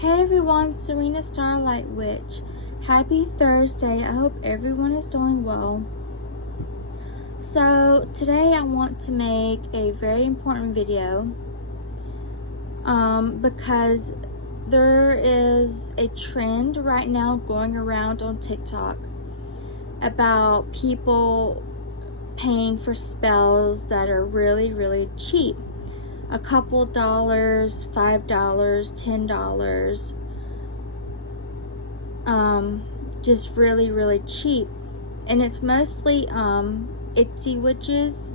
Hey everyone, Serena Starlight Witch. Happy Thursday. I hope everyone is doing well. So today I want to make a very important video because there is a trend right now going around on TikTok about people paying for spells that are really cheap. A couple dollars, $5, $10, just really cheap, and it's mostly Etsy witches,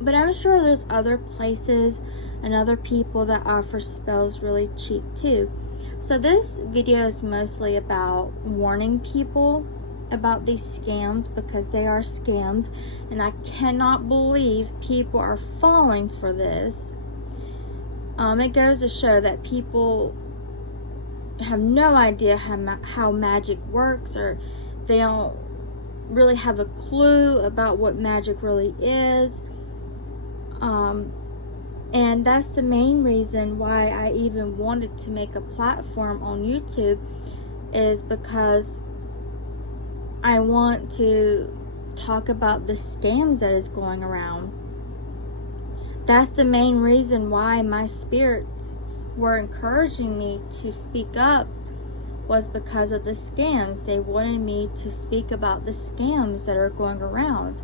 but I'm sure there's other places and other people that offer spells really cheap too. So this video is mostly about warning people about these scams, because they are scams, and I cannot believe people are falling for this. It goes to show that people have no idea how magic works, or they don't really have a clue about what magic really is. And that's the main reason why I even wanted to make a platform on YouTube, is because I want to talk about the scams that is going around. That's the main reason why my spirits were encouraging me to speak up, was because of the scams. They wanted me to speak about the scams that are going around.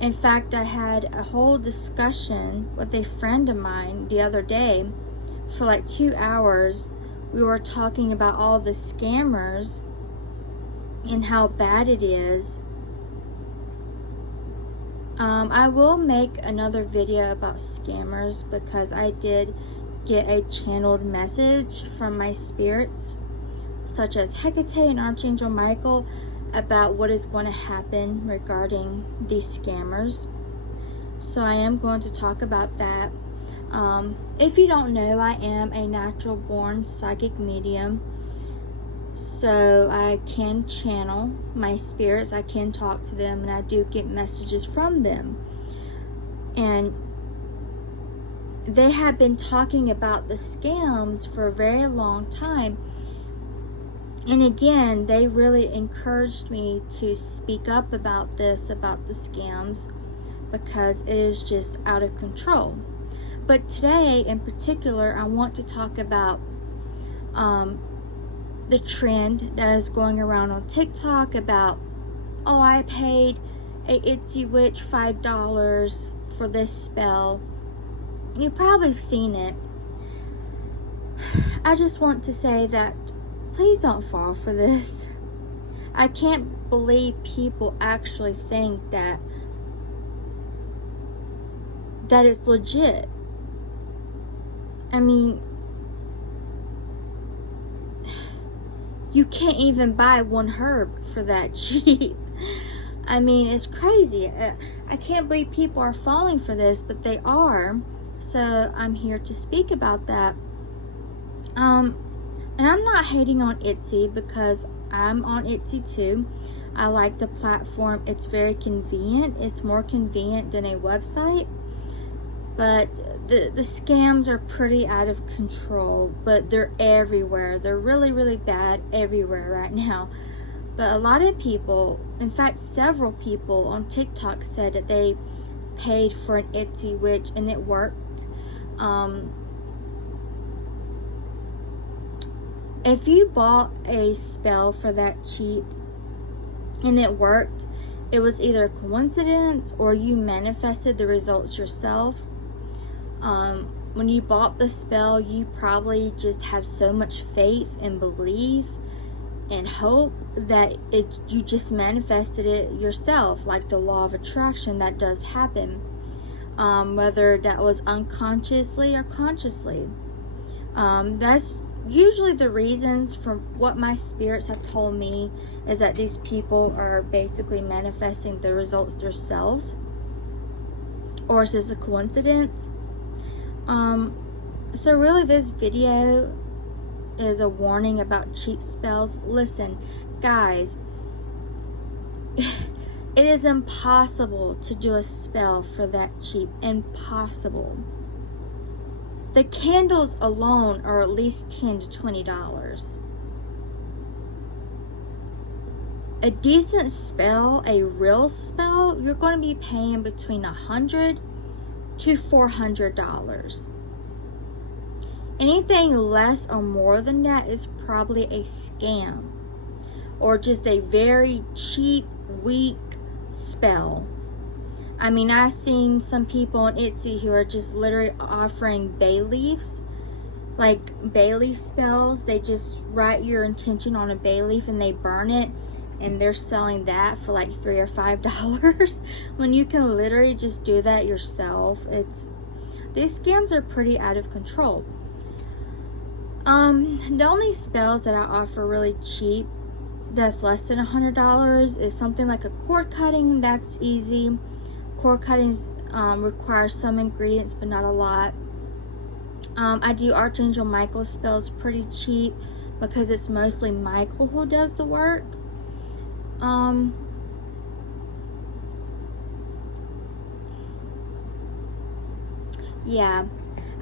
In fact, I had a whole discussion with a friend of mine the other day for like 2 hours. We were talking about all the scammers and how bad it is. I will make another video about scammers, because I did get a channeled message from my spirits, such as Hecate and Archangel Michael, about what is going to happen regarding these scammers. So I am going to talk about that. If you don't know, I am a natural born psychic medium. So I can channel my spirits, I can talk to them, and I do get messages from them. And they have been talking about the scams for a very long time. And again, they really encouraged me to speak up about this, about the scams, because it is just out of control. But today in particular, I want to talk about the trend that is going around on TikTok about, oh, I paid a Etsy witch $5 for this spell. You've probably seen it. I just want to say that please don't fall for this. I can't believe people actually think that it's legit. I mean, you can't even buy one herb for that cheap. I mean, it's crazy. I can't believe people are falling for this, but they are. So I'm here to speak about that. And I'm not hating on Etsy, because I'm on Etsy too. I like the platform. It's very convenient. It's more convenient than a website. But the scams are pretty out of control, but they're everywhere. They're really bad everywhere right now. But a lot of people, in fact several people on TikTok, said that they paid for an Etsy witch and it worked. If you bought a spell for that cheap and it worked, it was either a coincidence or you manifested the results yourself. When you bought the spell, you probably just had so much faith and belief and hope that you just manifested it yourself, like the law of attraction. That does happen, whether that was unconsciously or consciously. That's usually the reasons, from what my spirits have told me, is that these people are basically manifesting the results themselves, or it's just a coincidence. So really this video is a warning about cheap spells. Listen, guys, it is impossible to do a spell for that cheap. Impossible. The candles alone are at least $10 to $20. A decent spell, a real spell, you're going to be paying between $100 to $400. Anything less or more than that is probably a scam, or just a very cheap, weak spell. I mean, I've seen some people on Etsy who are just literally offering bay leaves, like bay leaf spells. They just write your intention on a bay leaf and they burn it, and they're selling that for like $3 or $5 when you can literally just do that yourself. These scams are pretty out of control. The only spells that I offer really cheap that's less than $100 is something like a cord cutting. That's easy. Cord cuttings require some ingredients, but not a lot. I do Archangel Michael spells pretty cheap because it's mostly Michael who does the work. Yeah,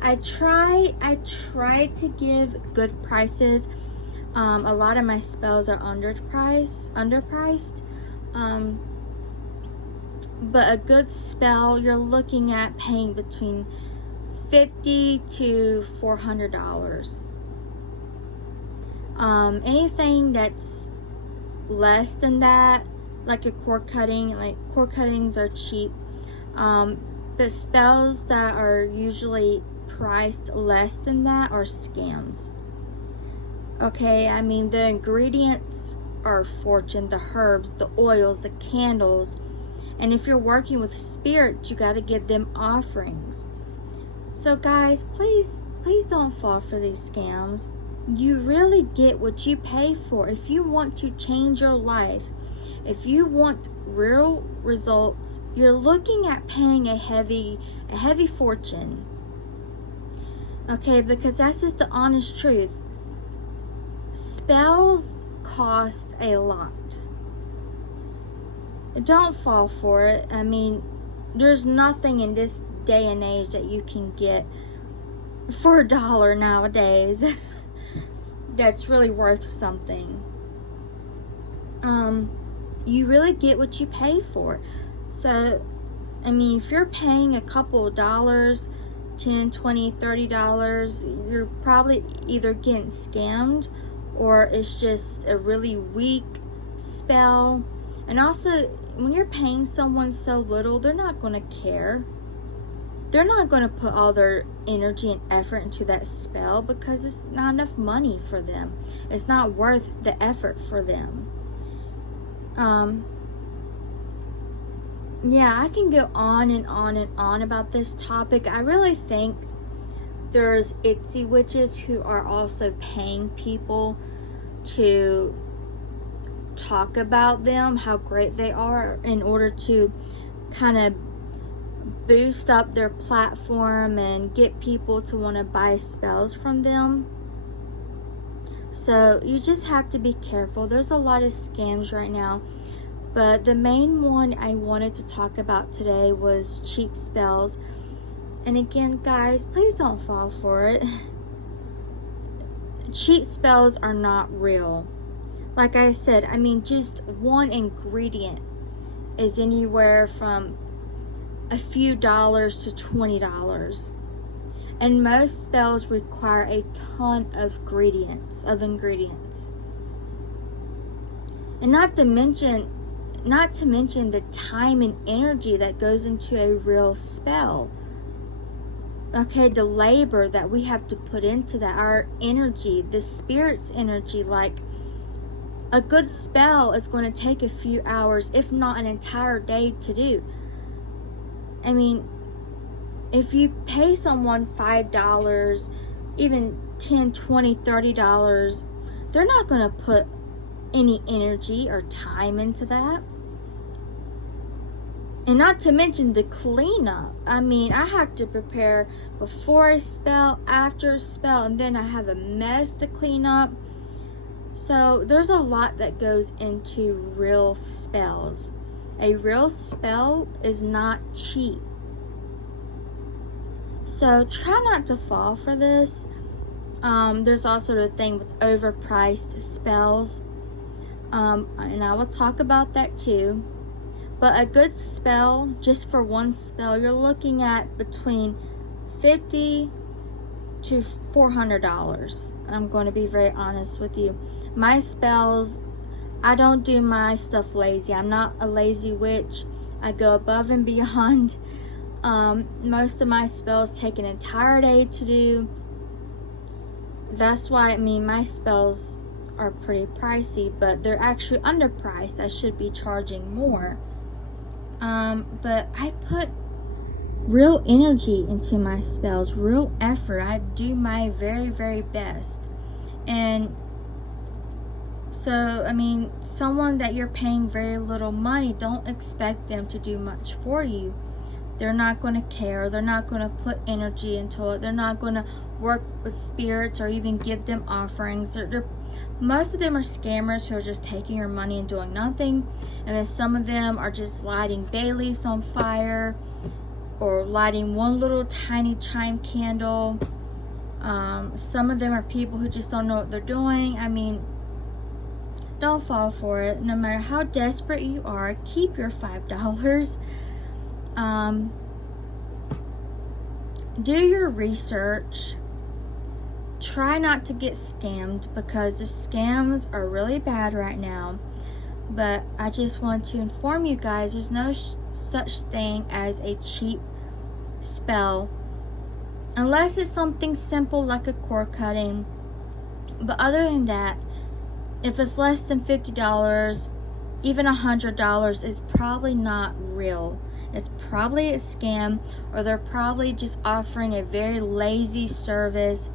I try to give good prices. A lot of my spells are underpriced. But a good spell, you're looking at paying between $50 to $400. Anything that's less than that, like a cord cutting, like cord cuttings are cheap. But spells that are usually priced less than that are scams. Okay, I mean, the ingredients are a fortune, the herbs, the oils, the candles. And if you're working with spirits, you got to give them offerings. So guys, please don't fall for these scams. You really get what you pay for. If you want to change your life, if you want real results, you're looking at paying a heavy fortune. Okay, because that's just the honest truth. Spells cost a lot. Don't fall for it. I mean, there's nothing in this day and age that you can get for $1 nowadays that's really worth something. You really get what you pay for. So, I mean, if you're paying a couple of dollars, $10, $20, $30, you're probably either getting scammed or it's just a really weak spell. And also, when you're paying someone so little, they're not going to care. They're not going to put all their energy and effort into that spell because it's not enough money for them. It's not worth the effort for them. Yeah, I can go on and on and on about this topic. I really think there's Etsy witches who are also paying people to talk about them, how great they are, in order to kind of boost up their platform and get people to want to buy spells from them. So you just have to be careful. There's a lot of scams right now, but the main one I wanted to talk about today was cheap spells. And again, guys, please don't fall for it. Cheap spells are not real. Like I said, I mean, just one ingredient is anywhere from a few dollars to $20. And most spells require a ton of ingredients. And not to mention the time and energy that goes into a real spell. Okay, the labor that we have to put into that, our energy, the spirit's energy. Like, a good spell is going to take a few hours, if not an entire day, to do. I mean, if you pay someone $5, even $10, $20, $30, they're not going to put any energy or time into that. And not to mention the cleanup. I mean, I have to prepare before a spell, after a spell, and then I have a mess to clean up. So there's a lot that goes into real spells. A real spell is not cheap. So try not to fall for this. There's also the thing with overpriced spells, and I will talk about that too. But a good spell, just for one spell, you're looking at between $50 to $400. I'm going to be very honest with you. My spells, I don't do my stuff lazy. I'm not a lazy witch. I go above and beyond. Most of my spells take an entire day to do. That's why, I mean, my spells are pretty pricey, but they're actually underpriced. I should be charging more. But I put real energy into my spells, real effort. I do my very, very best. And so, I mean, someone that you're paying very little money, don't expect them to do much for you. They're not going to care. They're not going to put energy into it. They're not going to work with spirits or even give them offerings. Most of them are scammers who are just taking your money and doing nothing. And then some of them are just lighting bay leaves on fire or lighting one little tiny chime candle. Some of them are people who just don't know what they're doing. I mean, don't fall for it. No matter how desperate you are, keep your $5. Do your research. Try not to get scammed, because the scams are really bad right now. But I just want to inform you guys, there's no such thing as a cheap spell, unless it's something simple like a cord cutting. But other than that, if it's less than $50, even $100 is probably not real. It's probably a scam, or they're probably just offering a very lazy service,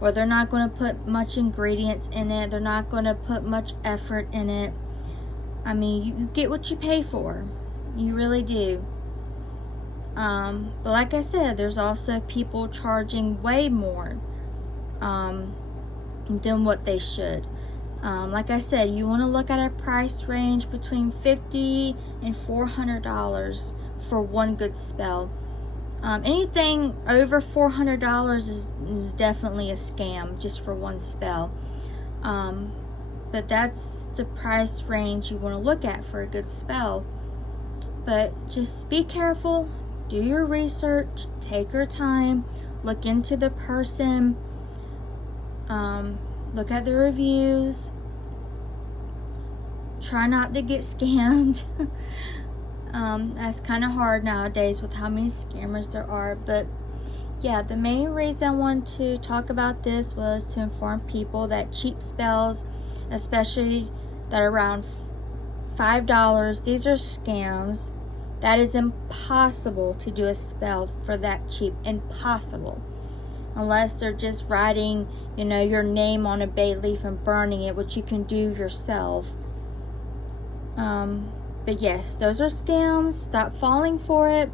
or they're not going to put much ingredients in it. They're not going to put much effort in it. I mean, you get what you pay for. You really do. But like I said, there's also people charging way more than what they should. Like I said, you want to look at a price range between $50 and $400 for one good spell. Anything over $400 is definitely a scam, just for one spell. But that's the price range you want to look at for a good spell. But just be careful, do your research, take your time, look into the person, look at the reviews, try not to get scammed. That's kind of hard nowadays with how many scammers there are. But yeah, the main reason I wanted to talk about this was to inform people that cheap spells, especially that are around $5, these are scams. That is impossible to do a spell for that cheap. Impossible. Unless they're just writing, you know, your name on a bay leaf and burning it, which you can do yourself. But yes, those are scams. Stop falling for it.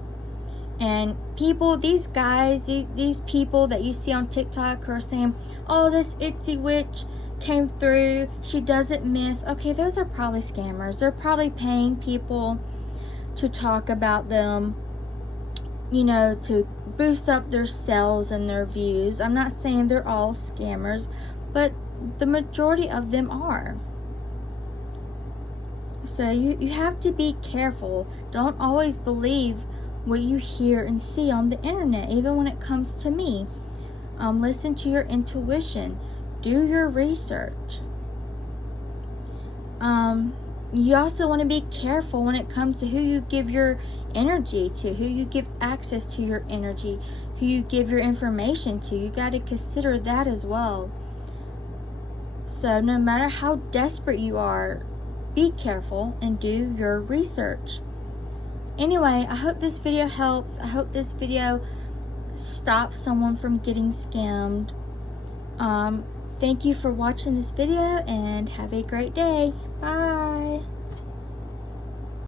And people, these guys, these people that you see on TikTok who are saying, oh, this Itsy witch came through, she doesn't miss. Okay, those are probably scammers. They're probably paying people to talk about them, you know, to boost up their sales and their views. I'm not saying they're all scammers, but the majority of them are. So you have to be careful. Don't always believe what you hear and see on the internet, even when it comes to me. Listen to your intuition. Do your research. You also want to be careful when it comes to who you give your energy to, who you give access to your energy, who you give your information to. You got to consider that as well. So no matter how desperate you are, be careful and do your research. Anyway, I hope this video helps. I hope this video stops someone from getting scammed. Thank you for watching this video and have a great day. Bye.